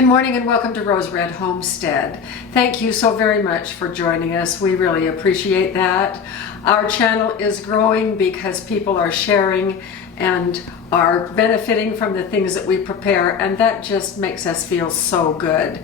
Good morning and welcome to Rose Red Homestead. Thank you so very much for joining us. We really appreciate that. Our channel is growing because people are sharing and are benefiting from the things that we prepare, and that just makes us feel so good.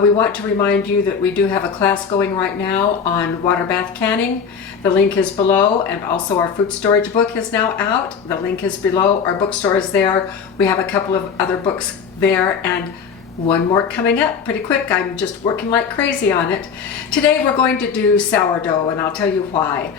We want to remind you that we do have a class going right now on water bath canning. The link is below, and also our food storage book is now out. The link is below. Our bookstore is there. We have a couple of other books there, and one more coming up pretty quick. I'm just working like crazy on it. Today we're going to do sourdough, and I'll tell you why.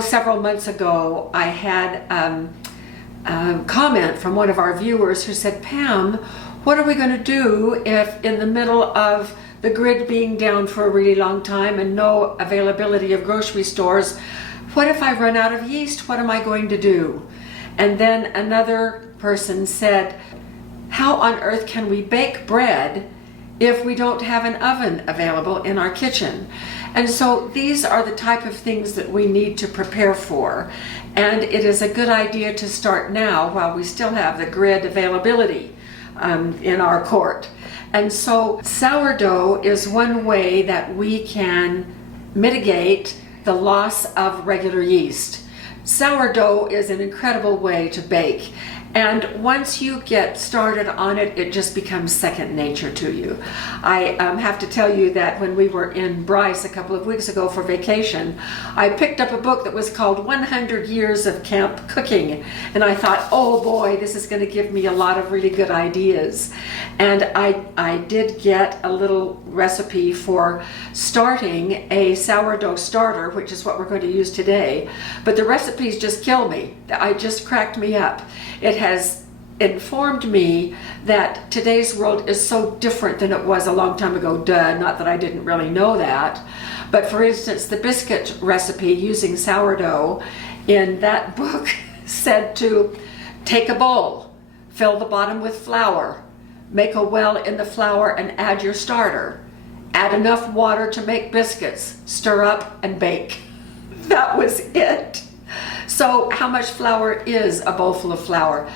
Several months ago I had a comment from one of our viewers who said, Pam, what are we going to do if in the middle of the grid being down for a really long time and no availability of grocery stores, what if I run out of yeast? What am I going to do? And then another person said, how on earth can we bake bread if we don't have an oven available in our kitchen? And so these are the type of things that we need to prepare for. And it is a good idea to start now while we still have the grid availability in our court. And so sourdough is one way that we can mitigate the loss of regular yeast. Sourdough is an incredible way to bake. And once you get started on it, it just becomes second nature to you. I have to tell you that when we were in Bryce a couple of weeks ago for vacation, I picked up a book that was called 100 Years of Camp Cooking. And I thought, oh boy, this is going to give me a lot of really good ideas. And I did get a little recipe for starting a sourdough starter, which is what we're going to use today. But the recipes just kill me. It just cracked me up. It has informed me that today's world is so different than it was a long time ago. Duh, not that I didn't really know that. But for instance, the biscuit recipe using sourdough in that book said to take a bowl, fill the bottom with flour, make a well in the flour and add your starter. Add enough water to make biscuits, stir up and bake. That was it. So how much flour is a bowl full of flour?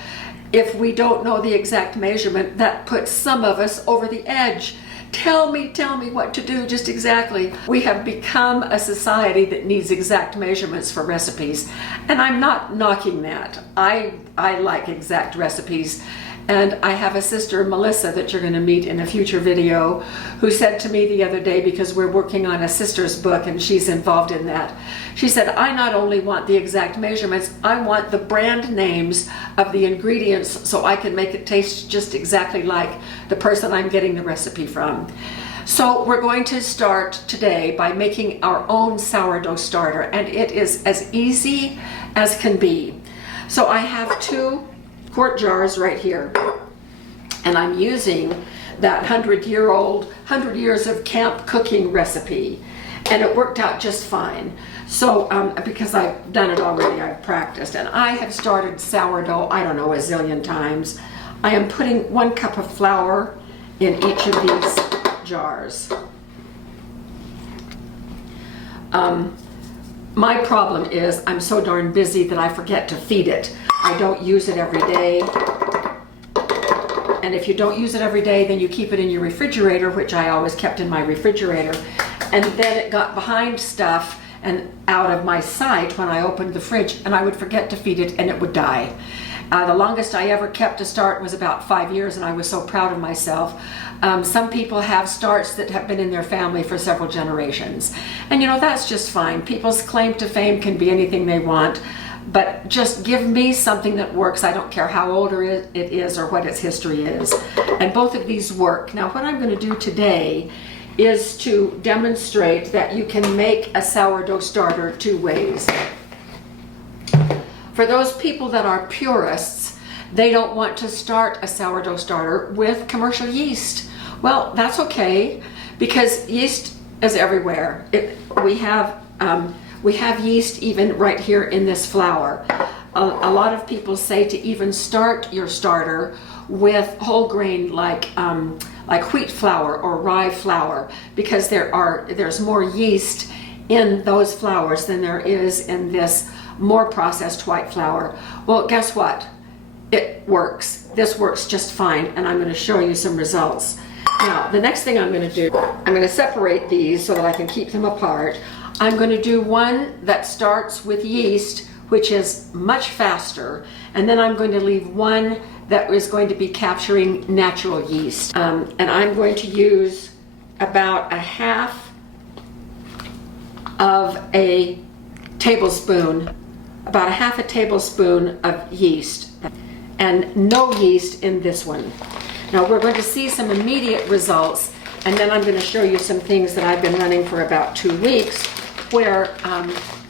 If we don't know the exact measurement, that puts some of us over the edge. Tell me what to do just exactly. We have become a society that needs exact measurements for recipes, and I'm not knocking that. I like exact recipes. And I have a sister, Melissa, that you're going to meet in a future video, who said to me the other day, because we're working on a sister's book and she's involved in that, she said, I not only want the exact measurements, I want the brand names of the ingredients so I can make it taste just exactly like the person I'm getting the recipe from. So we're going to start today by making our own sourdough starter, and it is as easy as can be. So I have 2 quart jars right here, and I'm using that 100 years of camp cooking recipe, and it worked out just fine. So because I've done it already, I've practiced, and I have started sourdough, I don't know, a zillion times. I am putting 1 cup of flour in each of these jars. My problem is I'm so darn busy that I forget to feed it. I don't use it every day. And if you don't use it every day, then you keep it in your refrigerator, which I always kept in my refrigerator. And then it got behind stuff and out of my sight when I opened the fridge, and I would forget to feed it and it would die. The longest I ever kept a start was about 5 years, and I was so proud of myself. Some people have starts that have been in their family for several generations. And you know, that's just fine. People's claim to fame can be anything they want, but just give me something that works. I don't care how old it is or what its history is. And both of these work. Now, what I'm going to do today is to demonstrate that you can make a sourdough starter 2 ways. For those people that are purists, they don't want to start a sourdough starter with commercial yeast. Well, that's okay, because yeast is everywhere. We have yeast even right here in this flour. A lot of people say to even start your starter with whole grain like wheat flour or rye flour, because there's more yeast in those flours than there is in this more processed white flour. Well, guess what? It works. This works just fine, and I'm going to show you some results. Now, the next thing I'm going to do, I'm going to separate these so that I can keep them apart. I'm going to do one that starts with yeast, which is much faster, and then I'm going to leave one that is going to be capturing natural yeast. And I'm going to use about a half of a tablespoon, about a half a tablespoon of yeast, and no yeast in this one. Now we're going to see some immediate results, and then I'm going to show you some things that I've been running for about 2 weeks where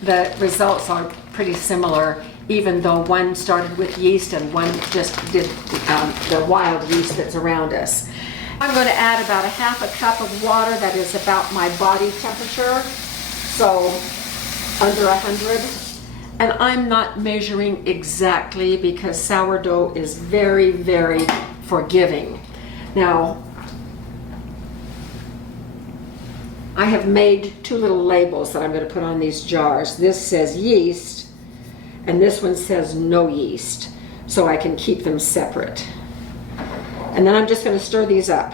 the results are pretty similar, even though one started with yeast and one just did the wild yeast that's around us. I'm going to add about a half a cup of water that is about my body temperature, so under 100. And I'm not measuring exactly because sourdough is very, very forgiving. Now, I have made 2 little labels that I'm going to put on these jars. This says yeast, and this one says no yeast, so I can keep them separate. And then I'm just going to stir these up.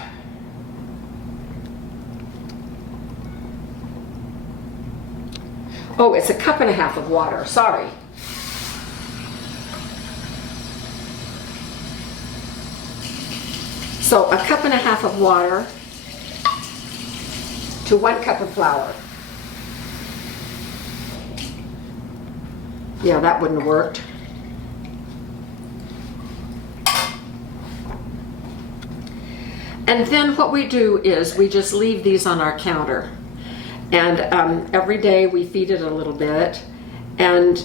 Oh, it's a cup and a half of water, sorry. So a cup and a half of water to 1 cup of flour. Yeah, that wouldn't have worked. And then what we do is we just leave these on our counter. And every day we feed it a little bit. And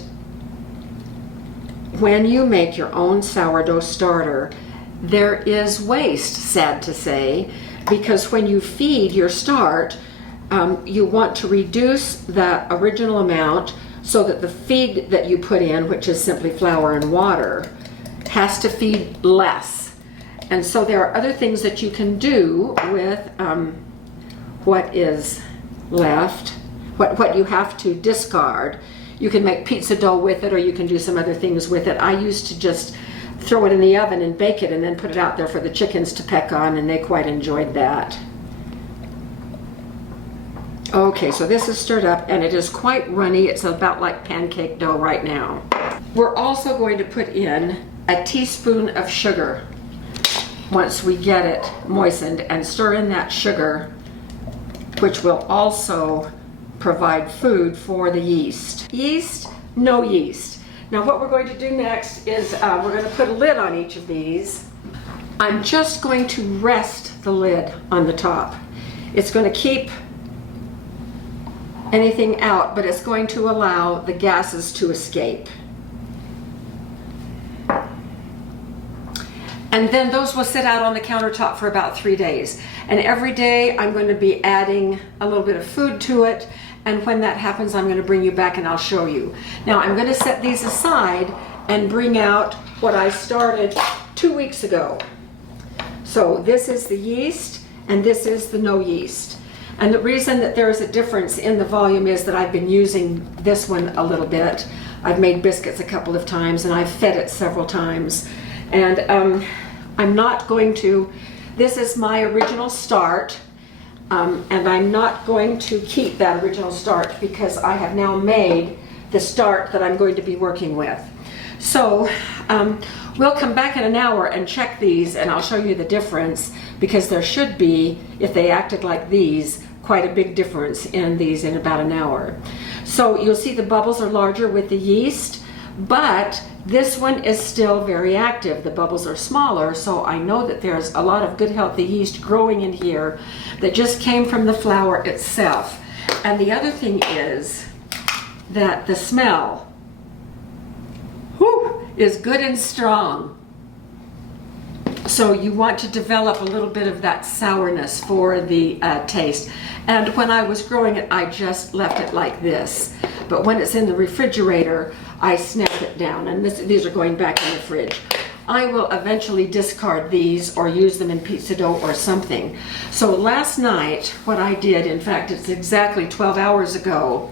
when you make your own sourdough starter, there is waste, sad to say, because when you feed your start, you want to reduce that original amount so that the feed that you put in, which is simply flour and water, has to feed less. And so there are other things that you can do with what is left, what you have to discard. You can make pizza dough with it, or you can do some other things with it. I used to just throw it in the oven and bake it and then put it out there for the chickens to peck on, and they quite enjoyed that. Okay, so this is stirred up and it is quite runny. It's about like pancake dough right now. We're also going to put in a teaspoon of sugar once we get it moistened, and stir in that sugar, which will also provide food for the yeast. Yeast, no yeast. Now what we're going to do next is we're going to put a lid on each of these. I'm just going to rest the lid on the top. It's going to keep anything out, but it's going to allow the gases to escape. And then those will sit out on the countertop for about 3 days. And every day I'm going to be adding a little bit of food to it. And when that happens, I'm going to bring you back and I'll show you. Now I'm going to set these aside and bring out what I started 2 weeks ago. So this is the yeast and this is the no yeast. And the reason that there is a difference in the volume is that I've been using this one a little bit. I've made biscuits a couple of times and I've fed it several times. And I'm not going to, this is my original start, and I'm not going to keep that original start because I have now made the start that I'm going to be working with. So we'll come back in an hour and check these, and I'll show you the difference, because there should be, if they acted like these, quite a big difference in these in about an hour. So you'll see the bubbles are larger with the yeast, but this one is still very active. The bubbles are smaller, so I know that there's a lot of good healthy yeast growing in here that just came from the flour itself. And the other thing is that the smell, whew, is good and strong. So you want to develop a little bit of that sourness for the taste. And when I was growing it, I just left it like this. But when it's in the refrigerator, I snap it down, and these are going back in the fridge. I will eventually discard these or use them in pizza dough or something. So last night, what I did, in fact, it's exactly 12 hours ago,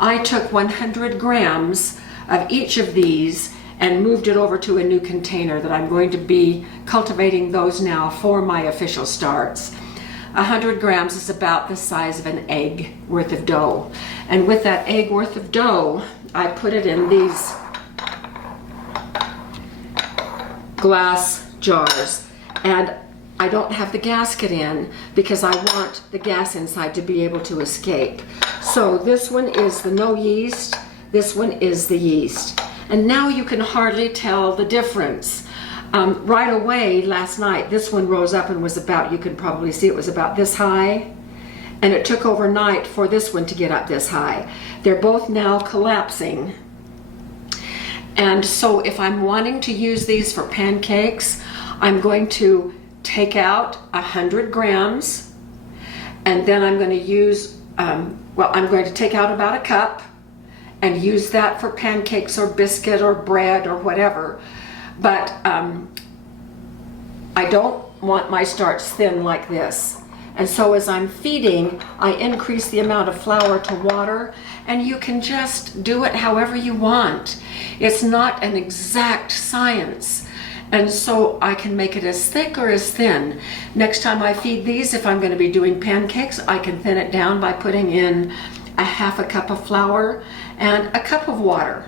I took 100 grams of each of these and moved it over to a new container that I'm going to be cultivating those now for my official starts. 100 grams is about the size of an egg worth of dough. And with that egg worth of dough, I put it in these glass jars. And I don't have the gasket in because I want the gas inside to be able to escape. So this one is the no yeast, this one is the yeast. And now you can hardly tell the difference. Right away last night, this one rose up and was about, you can probably see it was about this high. And it took overnight for this one to get up this high. They're both now collapsing. And so if I'm wanting to use these for pancakes, I'm going to take out 100 grams, and then I'm going to use, I'm going to take out about a cup and use that for pancakes or biscuit or bread or whatever. But I don't want my starch thin like this. And so as I'm feeding, I increase the amount of flour to water, and you can just do it however you want. It's not an exact science. And so I can make it as thick or as thin. Next time I feed these, if I'm going to be doing pancakes, I can thin it down by putting in a half a cup of flour and a cup of water.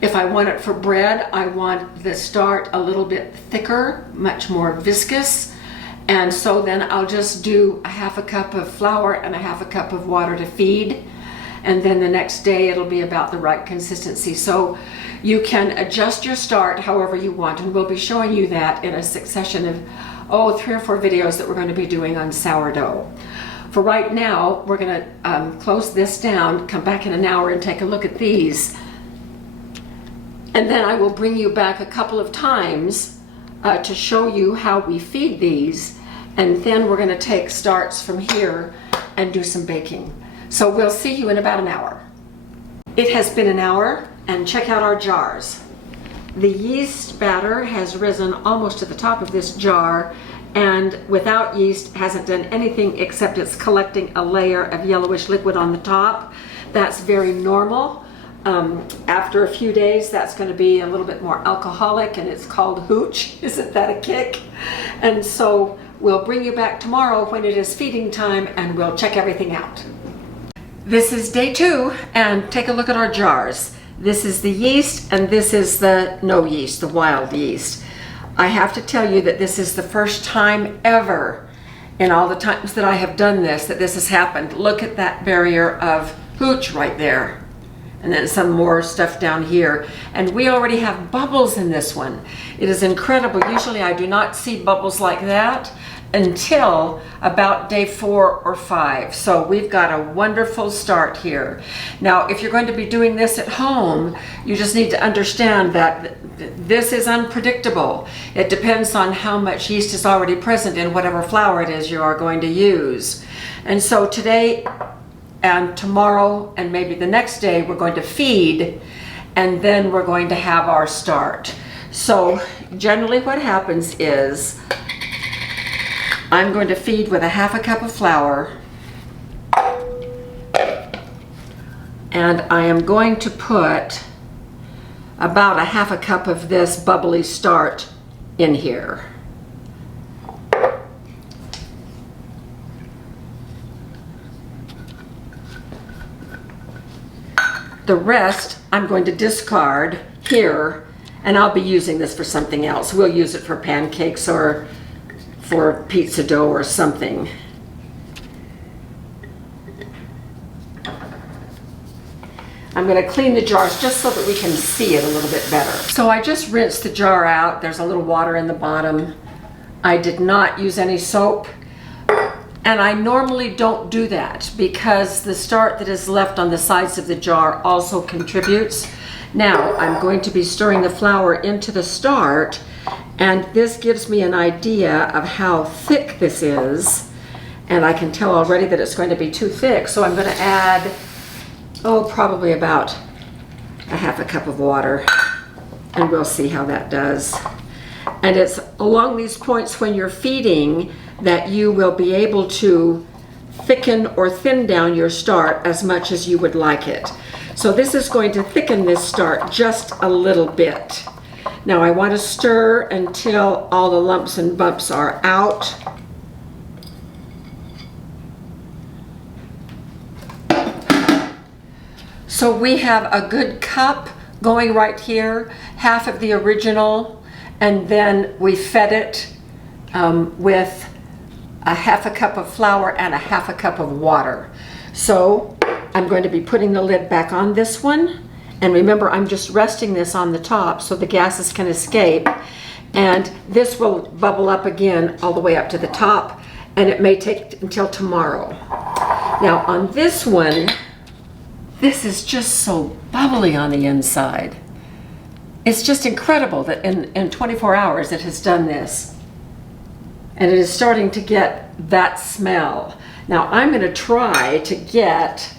If I want it for bread, I want the starch a little bit thicker, much more viscous. And so then I'll just do a half a cup of flour and a half a cup of water to feed. And then the next day it'll be about the right consistency. So you can adjust your starch however you want, and we'll be showing you that in a succession of 3 or 4 videos that we're going to be doing on sourdough. For right now, we're going to close this down, come back in an hour and take a look at these. And then I will bring you back a couple of times to show you how we feed these. And then we're going to take starch from here and do some baking. So we'll see you in about an hour. It has been an hour, and check out our jars. The yeast batter has risen almost to the top of this jar, and without yeast hasn't done anything except it's collecting a layer of yellowish liquid on the top. That's very normal. After a few days, that's going to be a little bit more alcoholic, and it's called hooch. Isn't that a kick? And so we'll bring you back tomorrow when it is feeding time, and we'll check everything out. This is day 2, and take a look at our jars. This is the yeast, and this is the no yeast, the wild yeast. I have to tell you that this is the first time ever in all the times that I have done this that this has happened. Look at that barrier of hooch right there. And then some more stuff down here. And we already have bubbles in this one. It is incredible. Usually I do not see bubbles like that until about day 4 or 5. So we've got a wonderful start here. Now, if you're going to be doing this at home, you just need to understand that this is unpredictable. It depends on how much yeast is already present in whatever flour it is you are going to use. And so today and tomorrow and maybe the next day, we're going to feed, and then we're going to have our start. So generally what happens is I'm going to feed with a half a cup of flour, and I am going to put about a half a cup of this bubbly starch in here. The rest I'm going to discard here, and I'll be using this for something else. We'll use it for pancakes or for pizza dough or something. I'm going to clean the jars just so that we can see it a little bit better. So I just rinsed the jar out. There's a little water in the bottom. I did not use any soap. And I normally don't do that because the starch that is left on the sides of the jar also contributes. Now I'm going to be stirring the flour into the starch, and this gives me an idea of how thick this is. And I can tell already that it's going to be too thick, so I'm going to add, probably about a half a cup of water, and we'll see how that does. And it's along these points when you're feeding that you will be able to thicken or thin down your starch as much as you would like it. So this is going to thicken this starch just a little bit. Now I want to stir until all the lumps and bumps are out. So we have a good cup going right here, half of the original, and then we fed it with a half a cup of flour and a half a cup of water. So I'm going to be putting the lid back on this one. And remember, I'm just resting this on the top so the gases can escape. And this will bubble up again all the way up to the top, and it may take until tomorrow. Now on this one, this is just so bubbly on the inside. It's just incredible that in 24 hours it has done this. And it is starting to get that smell. Now I'm going to try to get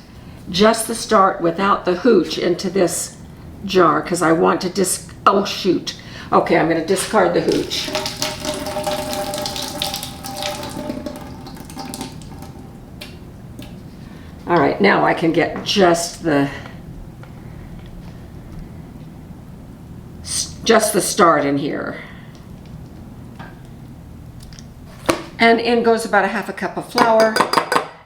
just the start without the hooch into this jar because I want to oh shoot. Okay, I'm going to discard the hooch. All right, now I can get just the start in here. And in goes about a half a cup of flour,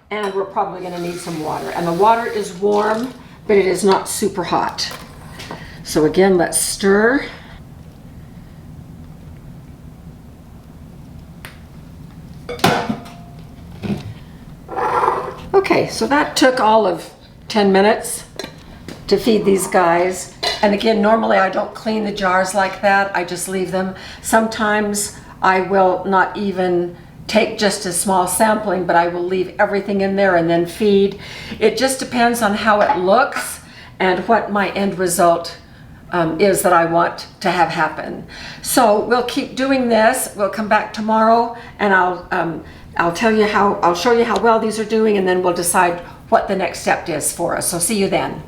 and we're probably going to need some water. And the water is warm, but it is not super hot. So again, let's stir. Okay, so that took all of 10 minutes to feed these guys. And again, normally I don't clean the jars like that. I just leave them. Sometimes I will not even take just a small sampling, but I will leave everything in there and then feed. It just depends on how it looks and what my end result is that I want to have happen. So we'll keep doing this. We'll come back tomorrow and I'll show you how well these are doing, and then we'll decide what the next step is for us. So see you then.